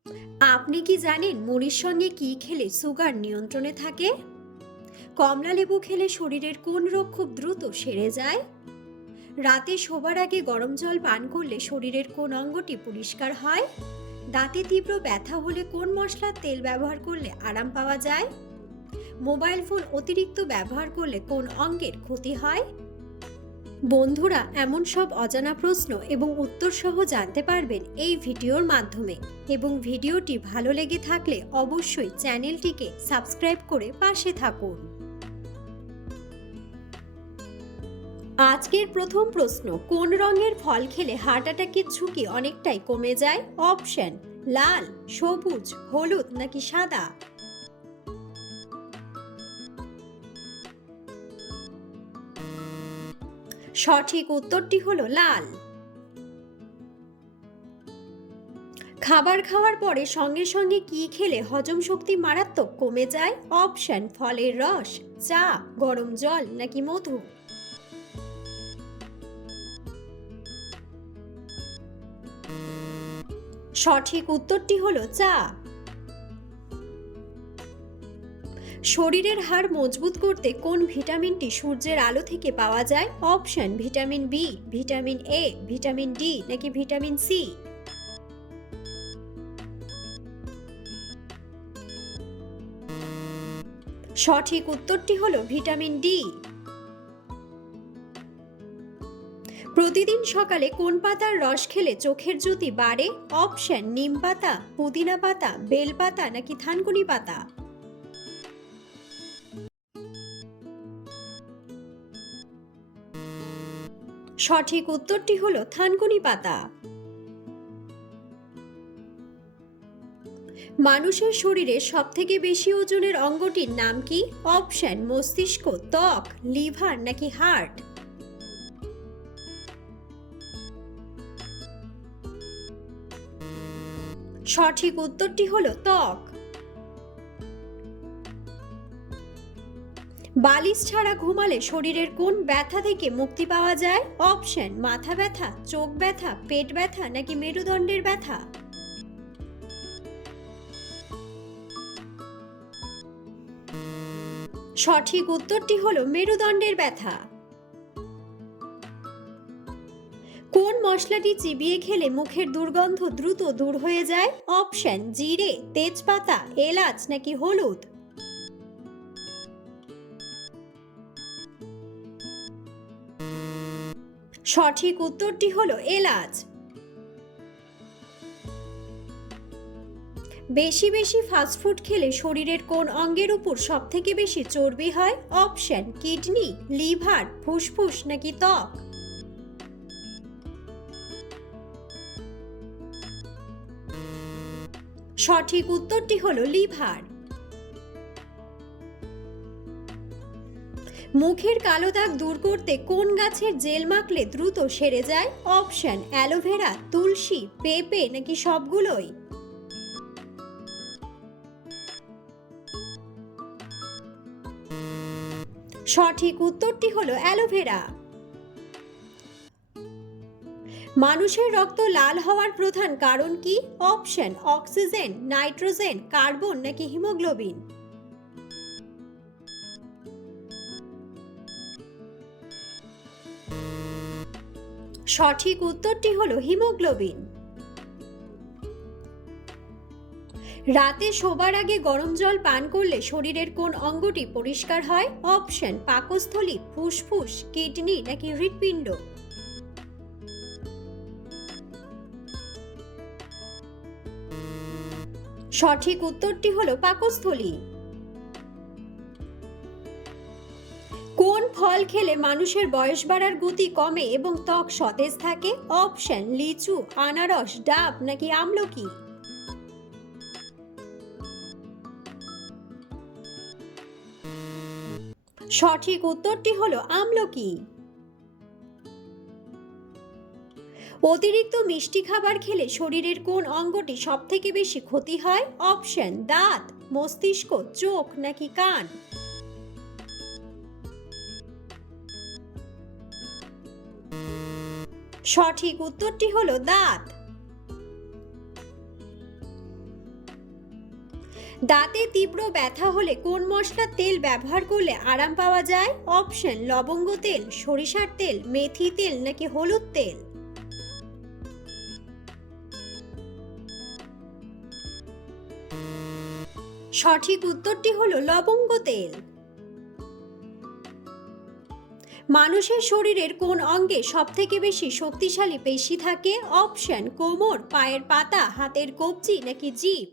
আপনি কি জানেন মুড়ির সঙ্গে কি খেলে সুগার নিয়ন্ত্রণে থাকে? কমলা লেবু খেলে শরীরের কোন রোগ খুব দ্রুত সেরে যায়? রাতে শোবার আগে গরম জল পান করলে শরীরের কোন অঙ্গটি পরিষ্কার হয়? দাঁতে তীব্র ব্যথা হলে কোন মশলার তেল ব্যবহার করলে আরাম পাওয়া যায়? মোবাইল ফোন অতিরিক্ত ব্যবহার করলে কোন অঙ্গের ক্ষতি হয়? বন্ধুরা, এমন সব অজানা প্রশ্ন এবং উত্তর সহ জানতে পারবেন এই ভিডিওর মাধ্যমে। এবং ভিডিওটি ভালো লেগে থাকলে অবশ্যই চ্যানেলটিকে সাবস্ক্রাইব করে পাশে থাকুন। আজকের প্রথম প্রশ্ন, কোন রঙের ফল খেলে হার্ট অ্যাটাকের ঝুঁকি অনেকটাই কমে যায়? অপশন: লাল, সবুজ, হলুদ নাকি সাদা? সঠিক উত্তরটি হলো লাল। খাবার খাওয়ার পরে সঙ্গে সঙ্গে কি খেলে হজম শক্তি মারাত্মক কমে যায়? অপশন: ফলের রস, চা, গরম জল নাকি মধু? সঠিক উত্তরটি হলো চা। শরীরের হাড় মজবুত করতে কোন ভিটামিনটি সূর্যের আলো থেকে পাওয়া যায়? Option: vitamin B, vitamin A, vitamin D নাকি ভিটামিন সি? সঠিক উত্তরটি হলো ভিটামিন ডি। প্রতিদিন সকালে কোন পাতার রস খেলে চোখের জ্যোতি বাড়ে? অপশন: নিম পাতা, পুদিনা পাতা, বেল পাতা নাকি থানকুনি পাতা? সঠিক উত্তরটি হলো থানকুনি পাতা। মানুষের শরীরে সবথেকে বেশি ওজনের অঙ্গটির নাম কি? অপশন: মস্তিষ্ক, ত্বক, লিভার নাকি হার্ট? সঠিক উত্তরটি হলো ত্বক। বালিশ ছাড়া ঘুমালে শরীরের কোন ব্যথা থেকে মুক্তি পাওয়া যায়? অপশন: মাথা ব্যথা, চোখ ব্যথা, পেট ব্যথা নাকি মেরুদণ্ডের ব্যথা? সঠিক উত্তরটি হলো মেরুদণ্ডের ব্যথা। কোন মশলাটি চিবিয়ে খেলে মুখের দুর্গন্ধ দ্রুত দূর হয়ে যায়? অপশন: জিরে, তেজপাতা, এলাচ নাকি হলুদ? সঠিক উত্তরটি হলো এলাচ। বেশি বেশি ফাস্টফুড খেলে শরীরের কোন অঙ্গের উপর সবথেকে বেশি চর্বি হয়? অপশন: কিডনি, লিভার, ফুসফুস নাকি ত্বক? সঠিক উত্তরটি হলো লিভার। মুখের কালো দাগ দূর করতে কোন গাছের জেল মাখলে দ্রুত সেরে যায়? অপশন: অ্যালোভেরা, তুলসী, পেঁপে নাকি সবগুলোই? সঠিক উত্তরটি হলো অ্যালোভেরা। মানুষের রক্ত লাল হওয়ার প্রধান কারণ কি? অপশন: অক্সিজেন, নাইট্রোজেন, কার্বন নাকি হিমোগ্লোবিন? সঠিক উত্তরটি হলো হিমোগ্লোবিন। রাতে শোবার আগে গরম জল পান করলে শরীরের কোন অঙ্গটি পরিষ্কার হয়? অপশন: পাকস্থলী, ফুসফুস, কিডনি নাকি হৃৎপিণ্ড? সঠিক উত্তরটি হলো পাকস্থলী। কোন ফল খেলে মানুষের বয়স বাড়ার গতি কমে এবং ত্বক সতেজ থাকে? অপশন: লিচু, আনারস, ডাব নাকি আমলকি? সঠিক উত্তরটি হলো আমলকি। অতিরিক্ত মিষ্টি খাবার খেলে শরীরের কোন অঙ্গটি সবথেকে বেশি ক্ষতি হয়? অপশন: দাঁত, মস্তিষ্ক, চোখ নাকি কান? সঠিক উত্তরটি হলো দাঁত। দাঁতে তীব্র ব্যথা হলে কোন মশলার তেল ব্যবহার করলে আরাম পাওয়া যায়? অপশন লবঙ্গ তেল, সরিষার তেল, মেথি তেল নাকি হলুদ তেল। সঠিক উত্তরটি হলো লবঙ্গ তেল। মানুষের শরীরের কোন অঙ্গে সবথেকে বেশি শক্তিশালী পেশি থাকে? অপশন কোমর, পায়ের পাতা, হাতের কবজি নাকি জিভ।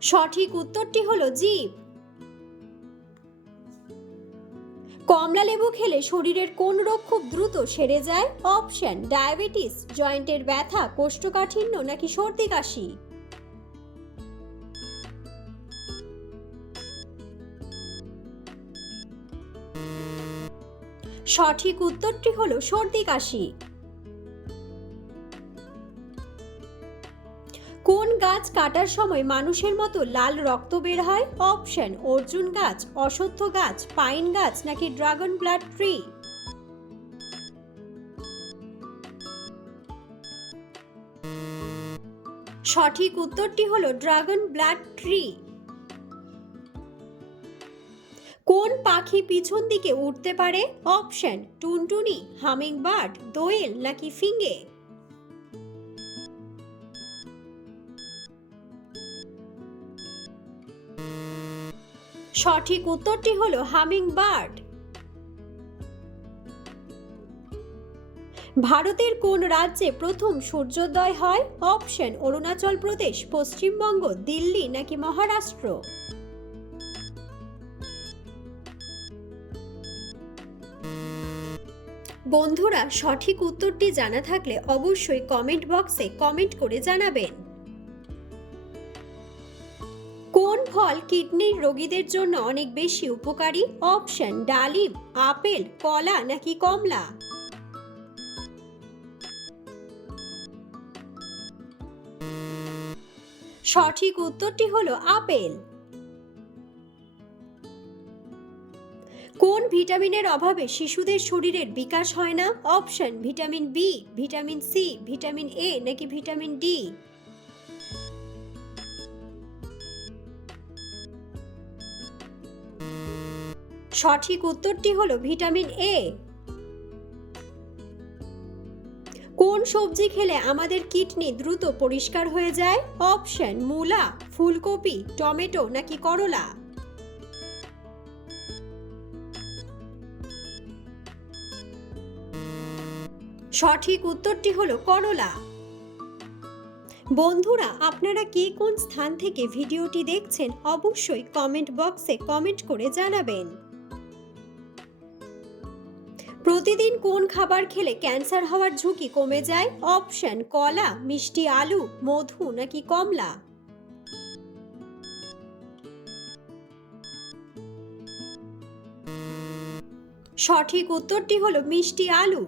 সঠিক উত্তরটি হলো জিভ। কমলা লেবু খেলে শরীরের কোন রোগ খুব দ্রুত সেরে যায়? অপশন ডায়াবেটিস, জয়েন্টের ব্যথা, কোষ্ঠকাঠিন্য নাকি সর্দি কাশি। সঠিক উত্তরটি হলো সর্দি কাশি। কোন গাছ কাটার সময় মানুষের মতো লাল রক্ত বের হয়? অপশন অর্জুন গাছ, অশ্বত্থ গাছ, পাইন গাছ নাকি ড্রাগন ব্লাড ট্রি। সঠিক উত্তরটি হলো ড্রাগন ব্লাড ট্রি। কোন পাখি পিছন দিকে উঠতে পারে? অপশন টুনটুনি, হামিংবার্ড, দোয়েল নাকি ফিঙে। সঠিক উত্তরটি হলো হামিংবার্ড। ভারতের কোন রাজ্যে প্রথম সূর্যোদয় হয়? অপশন অরুণাচল প্রদেশ, পশ্চিমবঙ্গ, দিল্লি নাকি মহারাষ্ট্র। বন্ধুরা, সঠিক উত্তরটি জানা থাকলে অবশ্যই কমেন্ট বক্সে কমেন্ট করে জানাবেন। কোন ফল কিডনির রোগীদের জন্য অনেক বেশি উপকারী? অপশন ডালিম, আপেল, কলা নাকি কমলা। সঠিক উত্তরটি হলো আপেল। কোন ভিটামিনের অভাবে শিশুদের শরীরের বিকাশ হয় না? Option vitamin B, vitamin C, vitamin A নাকি ভিটামিন ডি। সঠিক উত্তরটি হলো ভিটামিন এ। কোন সবজি খেলে আমাদের কিডনি দ্রুত পরিষ্কার হয়ে যায়? অপশন মূলা, ফুলকপি, টমেটো নাকি করলা। সঠিক উত্তরটি হলো করলা। বন্ধুরা, আপনারা কে কোন স্থান থেকে ভিডিওটি দেখছেন অবশ্যই কমেন্ট বক্সে কমেন্ট করে জানাবেন। প্রতিদিন কোন খাবার খেলে ক্যান্সার হওয়ার ঝুঁকি কমে যায়? অপশন কলা, মিষ্টি আলু, মধু নাকি কমলা। সঠিক উত্তরটি হলো মিষ্টি আলু।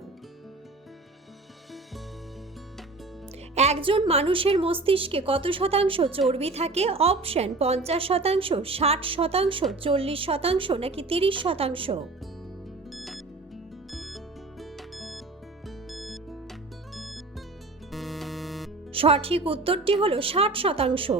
একজন মানুষের মস্তিষ্কে কত শতাংশ চর্বি থাকে? অপশন 50%, 60%, 40% নাকি 30%। সঠিক উত্তরটি হলো 60%।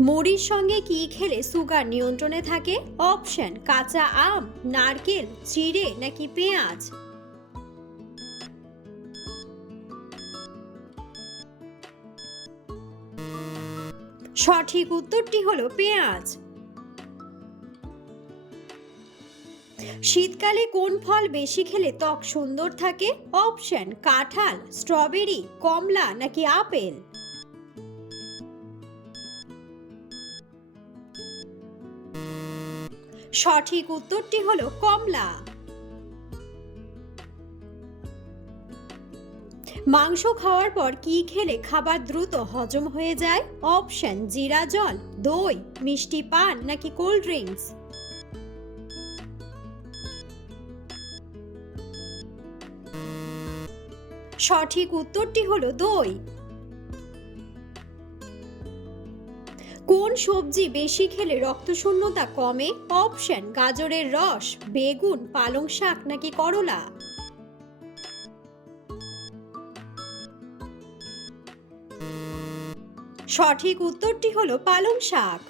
মুড়ির সঙ্গে কি খেলে সুগার নিয়ন্ত্রণে থাকে? অপশন কাঁচা আম, নারকেল, চিড়ে নাকি পেঁয়াজ। সঠিক উত্তরটি হলো পেঁয়াজ। শীতকালে কোন ফল বেশি খেলে ত্বক সুন্দর থাকে? অপশন কাঁঠাল, স্ট্রবেরি, কমলা নাকি আপেল। সঠিক উত্তরটি হলো কমলা। মাংস খাওয়ার পর কি খেলে খাবার দ্রুত হজম হয়ে যায়? অপশন জিরা জল, দই, মিষ্টি পান নাকি কোল্ড ড্রিঙ্কস। সঠিক উত্তরটি হলো দই। কোন সবজি বেশি খেলে রক্তশূন্যতা কমে? অপশন গাজরের রস, বেগুন, পালং শাক নাকি করলা। সঠিক উত্তরটি হলো পালং শাক।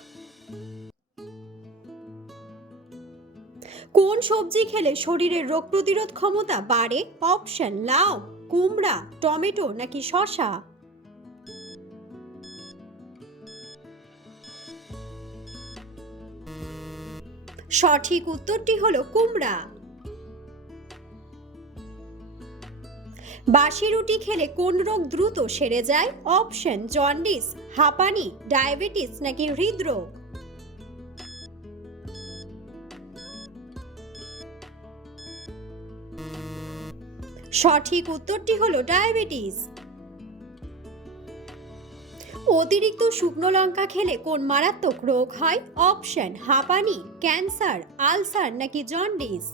কোন সবজি খেলে শরীরের রোগ প্রতিরোধ ক্ষমতা বাড়ে? অপশন লাউ, কুমড়া, টমেটো নাকি শসা? সঠিক উত্তরটি হলো কুমড়া। বাসি রুটি খেলে কোন রোগ দ্রুত সেরে যায়? অপশন জন্ডিস, হাঁপানি, ডায়াবেটিস নাকি হৃদরোগ? সঠিক উত্তরটি হলো ডায়াবেটিস। অতিরিক্ত শুকনো লঙ্কা খেলে কোন মারাত্মক রোগ হয়? অপশন হাঁপানি, ক্যান্সার, আলসার নাকি জন্ডিস?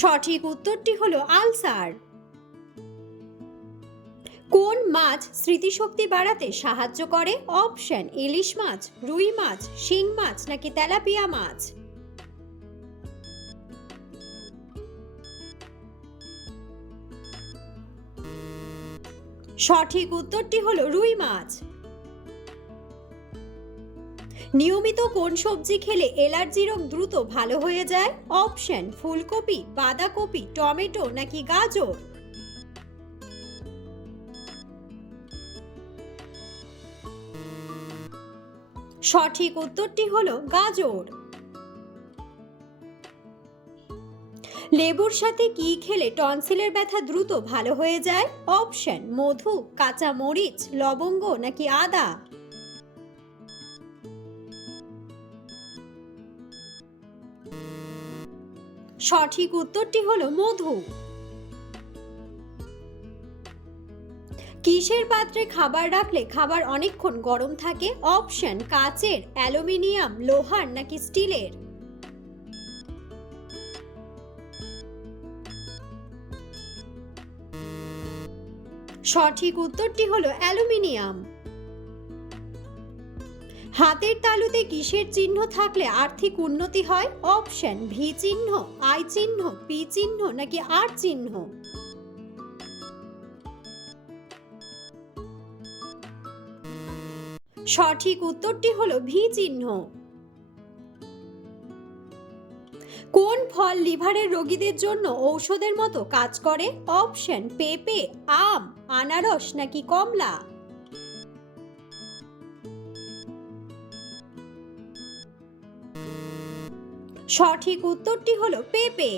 সঠিক উত্তরটি হলো আলসার। কোন মাছ স্মৃতিশক্তি বাড়াতে সাহায্য করে? অপশন ইলিশ মাছ, রুই মাছ, শিং মাছ নাকি তেলাপিয়া মাছ? সঠিক উত্তরটি হলো রুই মাছ। নিয়মিত কোন সবজি খেলে অ্যালার্জি রোগ দ্রুত ভালো হয়ে যায়? অপশন ফুলকপি, বাঁধাকপি, টমেটো নাকি গাজর? সঠিক উত্তরটি হলো গাজর। লেবুর সাথে কি খেলে টনসিলের ব্যথা দ্রুত ভালো হয়ে যায়? অপশন মধু, কাঁচা মরিচ, লবঙ্গ নাকি আদা? সঠিক উত্তরটি হলো মধু। কিসের পাত্রে খাবার রাখলে খাবার অনেকক্ষণ গরম থাকে? অপশন কাচের, অ্যালুমিনিয়াম, লোহার নাকি স্টিলের? সঠিক উত্তরটি হলো অ্যালুমিনিয়াম। হাতের তালুতে কিসের চিহ্ন থাকলে আর্থিক উন্নতি হয়? অপশন ভি চিহ্ন, আই চিহ্ন, পি চিহ্ন নাকি আর চিহ্ন? সঠিক উত্তরটি হলো ভি চিহ্ন। কোন ফল লিভারের রোগীদের জন্য ঔষধের মতো কাজ করে? অপশন পেঁপে, আম, আনারস নাকি কমলা? সঠিক উত্তরটি হলো পেঁপে।